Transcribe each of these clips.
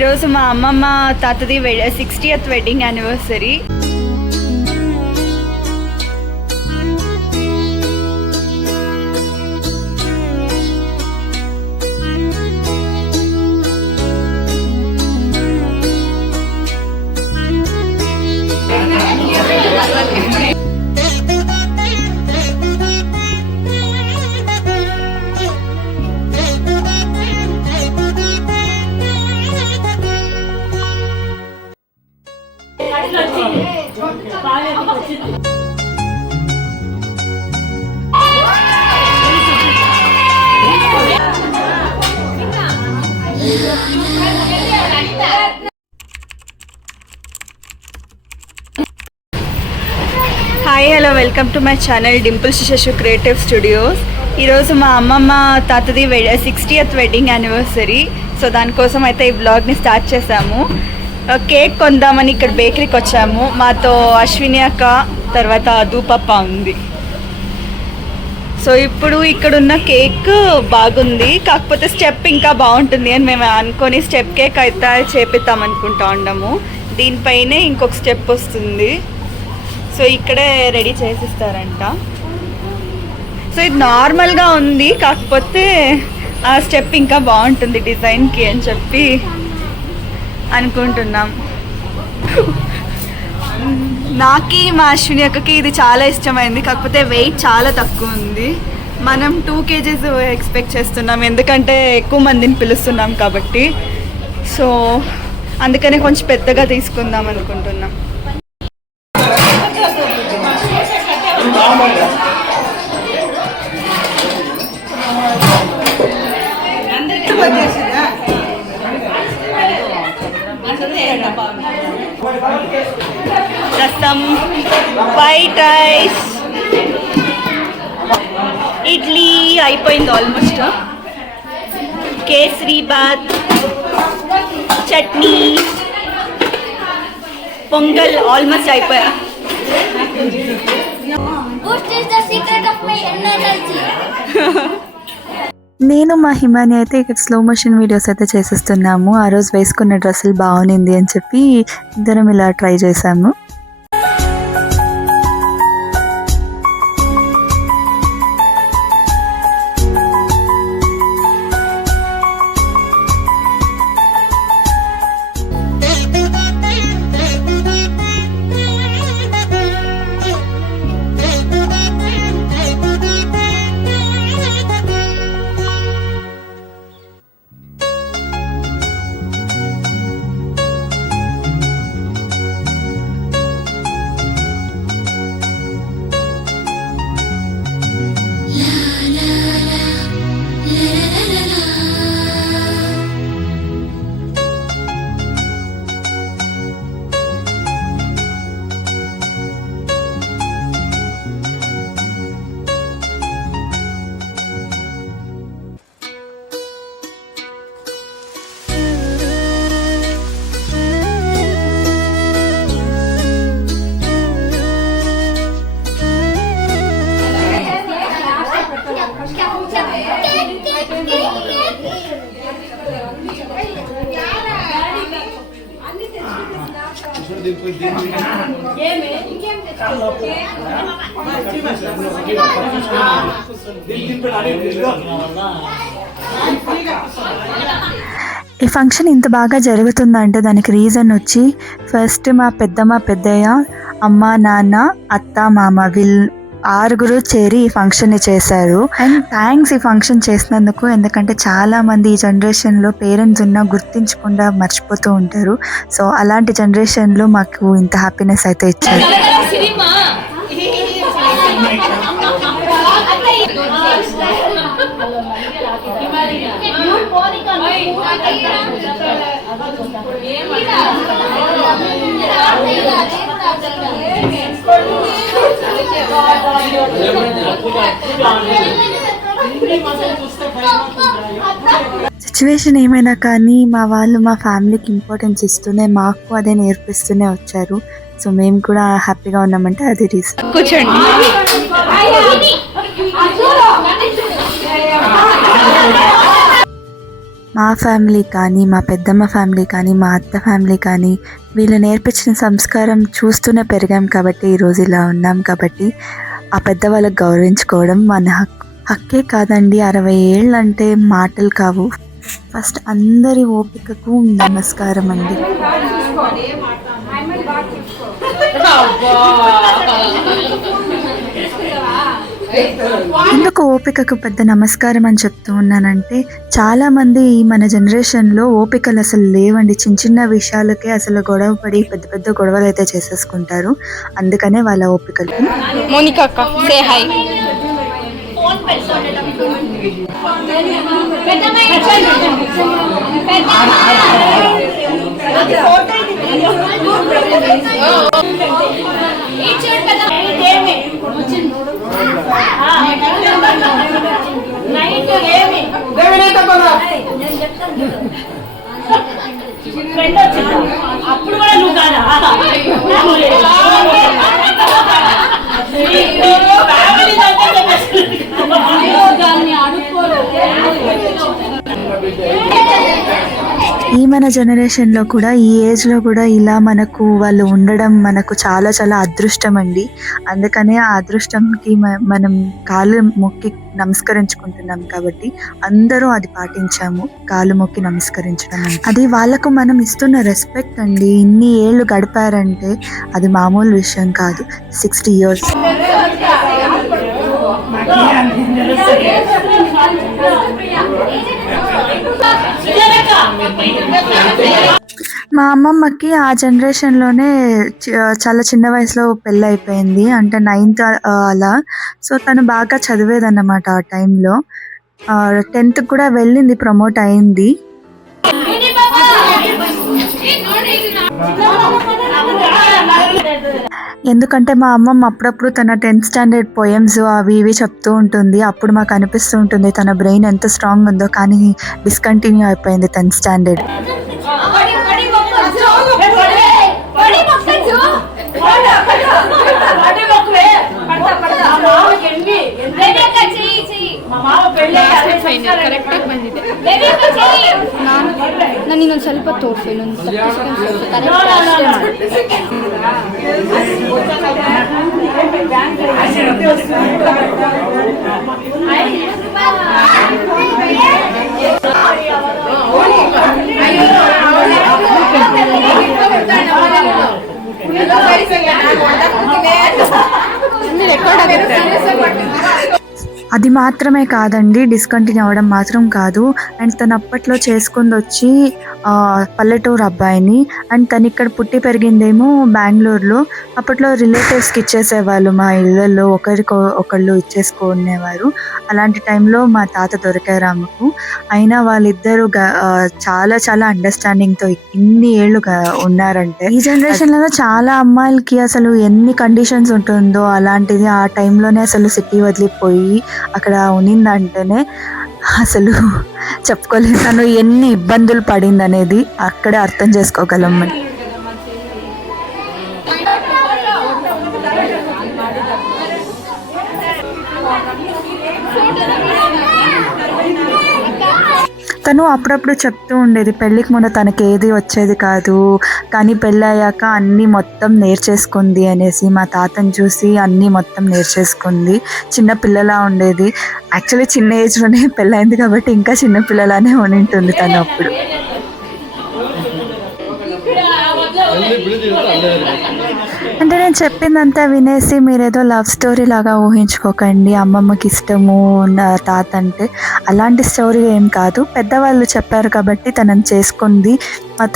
ఈరోజు మా అమ్మమ్మ తాతది 60th wedding anniversary. Hi hello welcome to my channel Dimple Shashu creative studios. ఈరోజు మా అమ్మమ్మ తాతది 60th వెడ్డింగ్ యానివర్సరీ. సో దానికోసం అయితే ఈ బ్లాగ్ని స్టార్ట్ చేసాము. కేక్ కొందామని ఇక్కడ బేకరీకి వచ్చాము. మాతో అశ్విని అక్క, తర్వాత ధూపప్ప ఉంది. సో ఇప్పుడు ఇక్కడున్న కేక్ బాగుంది, కాకపోతే స్టెప్ ఇంకా బాగుంటుంది అని మేము అనుకొని స్టెప్ కేక్ అయితే చేపిద్దాం అనుకుంటా ఉన్నాము. దీనిపైనే ఇంకొక స్టెప్ వస్తుంది. సో ఇక్కడే రెడీ చేసిస్తారంట. సో ఇది నార్మల్గా ఉంది, కాకపోతే ఆ స్టెప్ ఇంకా బాగుంటుంది డిజైన్కి అని చెప్పి అనుకుంటున్నాం. నాకి మా అశ్విని అక్కకి ఇది చాలా ఇష్టమైంది, కాకపోతే వెయిట్ చాలా తక్కువ ఉంది. మనం 2 kgs ఎక్స్పెక్ట్ చేస్తున్నాం, ఎందుకంటే ఎక్కువ మందిని పిలుస్తున్నాం కాబట్టి. సో అందుకనే కొంచెం పెద్దగా తీసుకుందాం అనుకుంటున్నాం. రసం, వైట్ రైస్, ఇడ్లీ అయిపోయింది ఆల్మోస్ట్. కేసరి బాత్, చట్నీ, పొంగల్ ఆల్మోస్ట్ అయిపోయా. నేను మా హిమాని అయితే ఇక్కడ స్లో మోషన్ వీడియోస్ అయితే చేసేస్తున్నాము. ఆ రోజు వేసుకున్న డ్రెస్సులు బాగుంది అని చెప్పి ఇద్దరం ఇలా ట్రై చేసాము. ఈ ఫంక్షన్ ఇంత బాగా జరుగుతుందంటే దానికి రీజన్ వచ్చి ఫస్ట్ మా పెద్దయ్య, అమ్మ, నాన్న, అత్త, మామ వీళ్ళు 6 చేరి ఈ ఫంక్షన్ని చేశారు. అండ్ థ్యాంక్స్ ఈ ఫంక్షన్ చేసినందుకు, ఎందుకంటే చాలా మంది ఈ జనరేషన్లో పేరెంట్స్ ఉన్నా గుర్తించకుండా మర్చిపోతూ ఉంటారు. సో అలాంటి జనరేషన్లో మాకు ఇంత హ్యాపీనెస్ అయితే ఇచ్చారు. సిచ్యువేషన్ ఏమైనా కానీ మా వాళ్ళు మా ఫ్యామిలీకి ఇంపార్టెన్స్ ఇస్తూనే మాకు అదే నేర్పిస్తూనే వచ్చారు. సో మేము కూడా హ్యాపీగా ఉన్నామంటే అది రీజన్. కూర్చోండి. మా ఫ్యామిలీ కానీ, మా పెద్దమ్మ ఫ్యామిలీ కానీ, మా అత్త ఫ్యామిలీ కానీ వీళ్ళు నేర్పించిన సంస్కారం చూస్తూనే పెరిగాం కాబట్టి ఈరోజు ఇలా ఉన్నాం కాబట్టి ఆ పెద్దవాళ్ళకి గౌరవించుకోవడం మన హక్కే కాదండి. 60 ఏళ్ళు అంటే మాటలు కావు. ఫస్ట్ అందరి ఓపికకు నమస్కారం అండి. ఎందుకు ఓపికకు పెద్ద నమస్కారం అని చెప్తూ ఉన్నానంటే, చాలామంది మన జనరేషన్లో ఓపికలు అసలు లేవండి. చిన్న చిన్న విషయాలకే అసలు గొడవ పడి పెద్ద పెద్ద గొడవలు అయితే చేసేసుకుంటారు. అందుకనే వాళ్ళ ఓపికలు. మోనికా అక్క సే హాయ్. అప్పుడు కూడా నువ్వు కాదా ఈ మన జనరేషన్లో కూడా ఈ ఏజ్లో కూడా ఇలా మనకు వాళ్ళు ఉండడం మనకు చాలా చాలా అదృష్టం అండి. అందుకనే ఆ అదృష్టంకి మనం కాళ్ళు మొక్కి నమస్కరించుకుంటున్నాం కాబట్టి అందరూ అది పాటించాము. కాళ్ళు మొక్కి నమస్కరించడం అది వాళ్ళకు మనం ఇస్తున్న రెస్పెక్ట్ అండి. ఇన్ని ఏళ్ళు గడిపారంటే అది మామూలు విషయం కాదు. 60 years. మా అమ్మమ్మకి ఆ జనరేషన్లోనే చాలా చిన్న వయసులో పెళ్ళి అయిపోయింది. అంటే 9th అలా. సో తను బాగా చదివేదన్నమాట ఆ టైంలో. 10th కూడా వెళ్ళింది, ప్రమోట్ అయింది. ఎందుకంటే మా అమ్మమ్మ అప్పుడప్పుడు తన 10th స్టాండర్డ్ పోయమ్స్ అవి ఇవి చెప్తూ ఉంటుంది. అప్పుడు మాకు అనిపిస్తూ ఉంటుంది తన బ్రెయిన్ ఎంత స్ట్రాంగ్ ఉందో. కానీ డిస్కంటిన్యూ అయిపోయింది 10th స్టాండర్డ్. ನಾನು ಇನ್ನೊಂದು ಸ್ವಲ್ಪ ತೋರಿಸು, ಇನ್ನೊಂದು అది మాత్రమే కాదండి, డిస్కంటిన్యూ అవ్వడం మాత్రం కాదు. అండ్ తను అప్పట్లో చేసుకుంది వచ్చి పల్లెటూరు అబ్బాయిని. అండ్ తను ఇక్కడ పుట్టి పెరిగిందేమో బెంగళూరులో. అప్పట్లో రిలేటివ్స్కి ఇచ్చేసేవాళ్ళు, మా ఇళ్ళల్లో ఒకళ్ళు ఇచ్చేసుకునేవారు. అలాంటి టైంలో మా తాత దొరికారు ఆమెకు. అయినా వాళ్ళిద్దరూ చాలా చాలా అండర్స్టాండింగ్తో ఇన్ని ఏళ్ళు ఉన్నారంటే, ఈ జనరేషన్లో చాలా అమ్మాయిలకి అసలు ఎన్ని కండిషన్స్ ఉంటుందో అలాంటిది ఆ టైంలోనే అసలు సిటీ వదిలిపోయి అక్కడ ఉన్నిందంటేనే అసలు చెప్పుకోలేదు. తను ఎన్ని ఇబ్బందులు పడింది అనేది అక్కడే అర్థం చేసుకోగలం. తను అప్పుడప్పుడు చెప్తూ ఉండేది, పెళ్ళికి ముందు తనకి ఏది వచ్చేది కాదు, కానీ పెళ్ళి అయ్యాక అన్నీ మొత్తం నేర్చేసుకుంది అనేసి. మా తాతను చూసి అన్నీ మొత్తం నేర్చేసుకుంది. చిన్న పిల్లలా ఉండేది. యాక్చువల్లీ చిన్న ఏజ్లోనే పెళ్ళైంది కాబట్టి ఇంకా చిన్న పిల్లలానే ఉంటుంది తను అప్పుడు. అంటే నేను చెప్పిందంతా వినేసి మీరేదో లవ్ స్టోరీ లాగా ఊహించుకోకండి. అమ్మమ్మకి ఇష్టము నా తాత అంటే అలాంటి స్టోరీ ఏం కాదు. పెద్దవాళ్ళు చెప్పారు కాబట్టి తనని చేసుకుంది.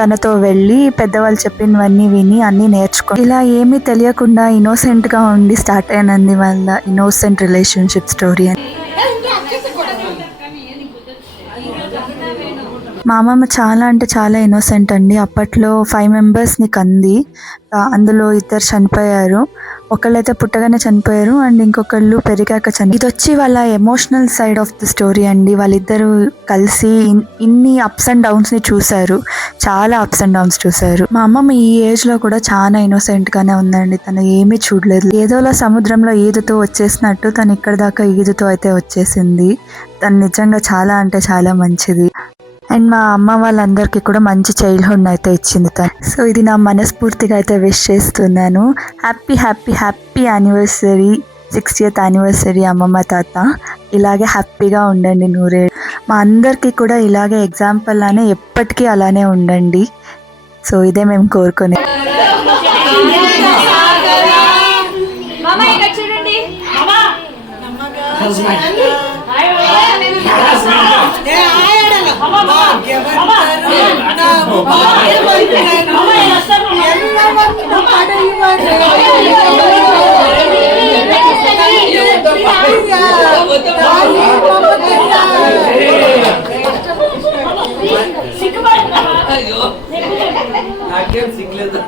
తనతో వెళ్ళి పెద్దవాళ్ళు చెప్పినవన్నీ విని అన్నీ నేర్చుకో, ఇలా ఏమీ తెలియకుండా ఇన్నోసెంట్గా ఉండి స్టార్ట్ అయినంది వాళ్ళ ఇన్నోసెంట్ రిలేషన్షిప్ స్టోరీ అని. మా అమ్మమ్మ చాలా అంటే చాలా ఇన్నోసెంట్ అండి. అప్పట్లో 5 మెంబర్స్ని కంది. అందులో 2 చనిపోయారు. ఒకళ్ళైతే పుట్టగానే చనిపోయారు అండ్ ఇంకొకళ్ళు పెరిగాక ఇది వచ్చి వాళ్ళ emotional side of the story అండి. వాళ్ళిద్దరూ కలిసి ఇన్ని అప్స్ అండ్ డౌన్స్ని చూశారు. చాలా అప్స్ అండ్ డౌన్స్ చూశారు. మా అమ్మమ్మ ఈ ఏజ్లో కూడా చాలా ఇన్నోసెంట్గానే ఉందండి. తను ఏమీ చూడలేదు. ఏదోలా సముద్రంలో ఈదుతూ వచ్చేసినట్టు తను ఇక్కడ దాకా ఈదుతూ అయితే వచ్చేసింది. తను నిజంగా చాలా అంటే చాలా మంచిది. అండ్ మా అమ్మ వాళ్ళందరికీ కూడా మంచి చైల్డ్హుడ్ అయితే ఇచ్చింది తను. సో ఇది నా మనస్ఫూర్తిగా అయితే విష్ చేస్తున్నాను. Happy happy happy anniversary, 60th anniversary అమ్మమ్మ తాత. ఇలాగే హ్యాపీగా ఉండండి నూరే. మా అందరికీ కూడా ఇలాగే ఎగ్జాంపుల్ లానే ఎప్పటికీ అలానే ఉండండి. సో ఇదే మేము కోరుకునే. నాకేం సిగ్గులేదు.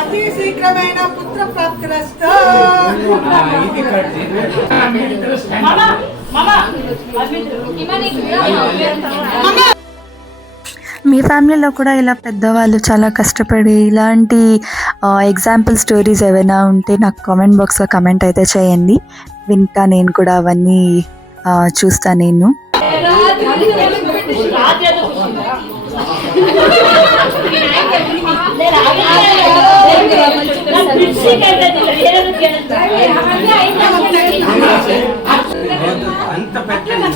అతి శీఘ్రమైన పుత్ర ప్రాప్తిరస్తు. మీ ఫ్యామిలీలో కూడా ఇలా పెద్దవాళ్ళు చాలా కష్టపడి ఇలాంటి ఎగ్జాంపుల్ స్టోరీస్ ఏమైనా ఉంటే నాకు కామెంట్ బాక్స్లో కమెంట్ అయితే చేయండి. వింటా నేను కూడా అవన్నీ చూస్తా నేను. అంత పెట్టండి.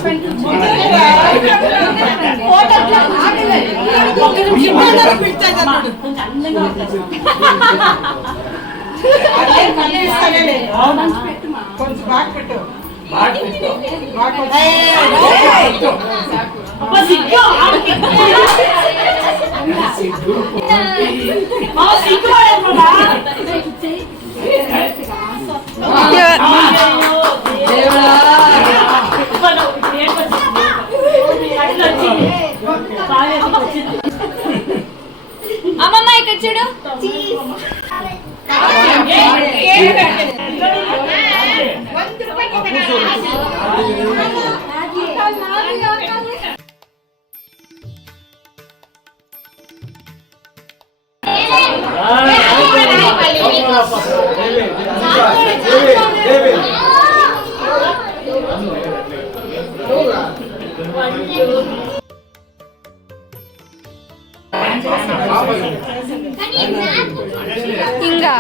కొంచెం బాగా పెట్టు. అమ్మమ్మ ఇక్కడ చూడు. ఇంకా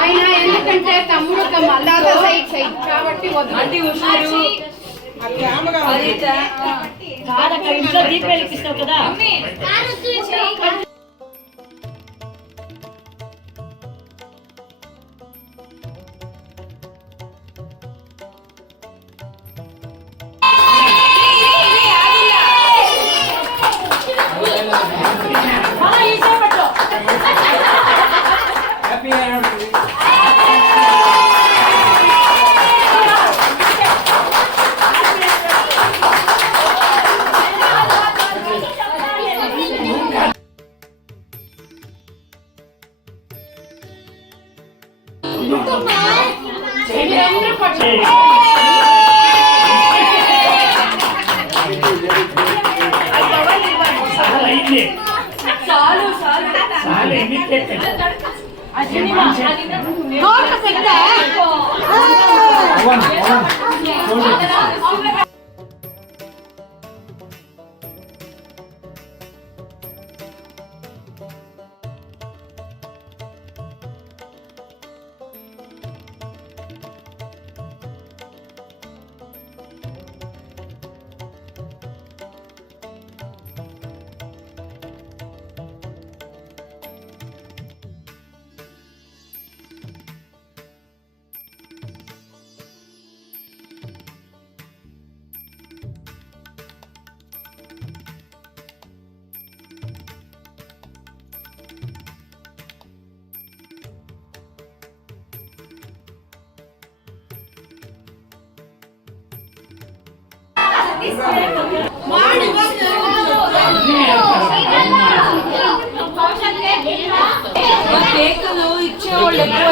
ఆయన ఎందుకంటే తమ్ముడు మళ్ళా సైడ్ కాబట్టి ఇంట్లో దీపం వెలిగిస్తావు కదా. కేకులు ఇచ్చేవాళ్ళు ఎక్కువ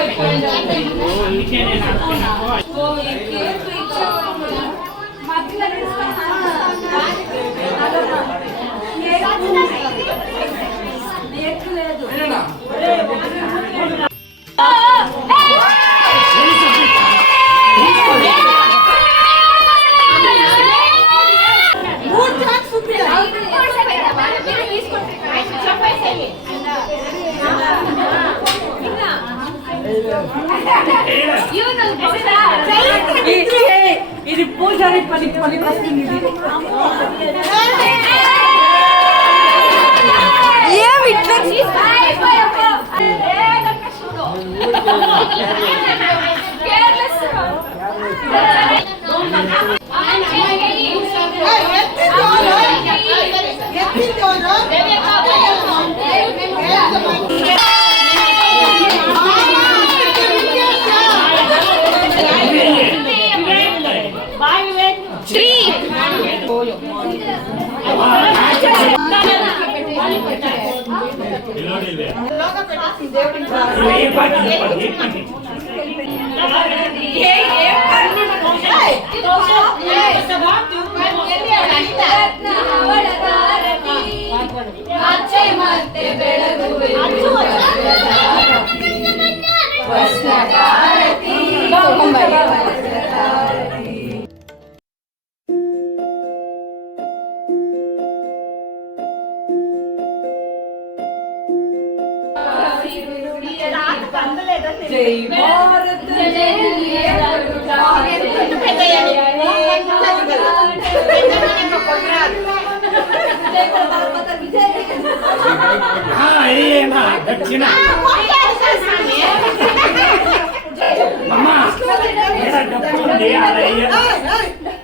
ఇది పూజారి పని వస్తుంది ఇది. ఏమి ఇట్లా దక్షిణ అమ్మా డబ్బు ఉంది